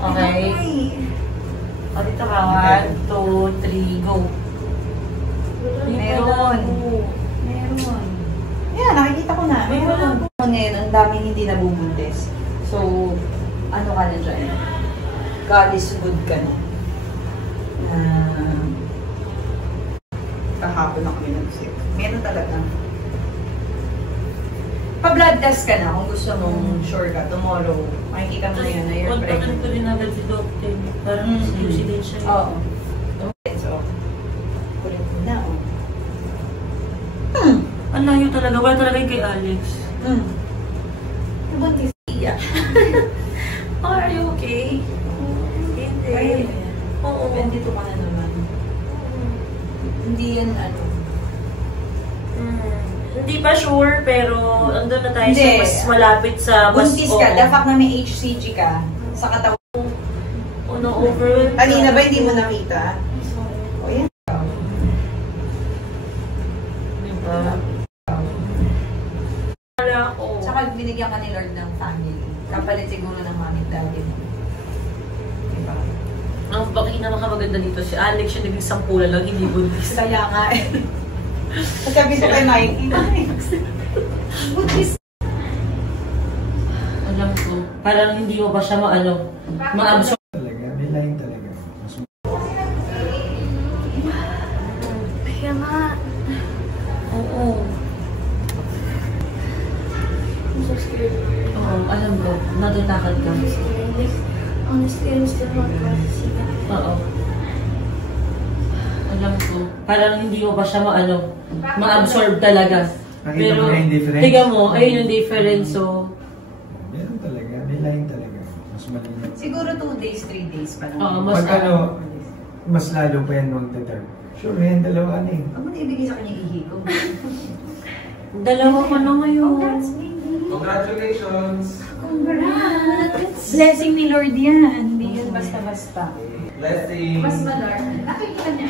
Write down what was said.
Okay. O, dito ka. 1, 2, 3, go. Meron. Yan, nakikita ko na. Meron. Ngayon, ang daming hindi nabubuntis. So, ano ka na dyan? God is good ka na. Kahapon ako nag-sip. Meron talaga. Pa-blood test ka na kung gusto mong sure ka. Tomorrow, makikita mo na yan na you're pregnant. Kontakin ko rin agad si Doctor. Parang QC din siya. Oo. Okay, so, kulit mo na, oh. Ang layo talaga. Wala talaga yung kay Alex. Buntis siya. Are you okay? Hindi. Oo. 22 ka na naman. Hindi yan ano. Hindi pa sure, pero andun na tayo Hindi. sa mas malapit sa mas... Buntis ka, dapat na may HCG ka sa katawan. Overwhelmed. Kanina ba hindi mo nakita? O yan. Diba? Wala ako. Tsaka binigyan ka ni Lord ng family. Kapalit siguro ng mami daddy mo. Diba? Ang pinakamaganda dito, si Alex siya naging sampulan lang, hindi buntis. Kaya nga eh. Sabi ko kay Mikey, buntis. Alam ko, parang hindi mo ba siya ma-absorb. Talaga, may line talaga. Kaya nga. Oo. I'm so scared. Oo, alam ko, natatakad ka. Honestly, I'm still not ready to see that. Oo. Alam ko, parang hindi mo ba siya ma-absorb talaga. Nakita mo na yung difference? Tiga mo, ayun yung difference, so... Meron talaga, may line talaga. Mas malinaw. Siguro 2 days, 3 days pa lang. Oo, mas Pag mas lalo pa yan mag-deter. Sure, yan, dalawa na eh. Huwag mo na ibigay sa kanya ihi ko. Dalawa ka na ngayon. Congrats, baby. Congratulations! Congrats! Blessing ni Lord yan. Hindi yun basta-basta. Blessing! Mas malar. Nakikita niya.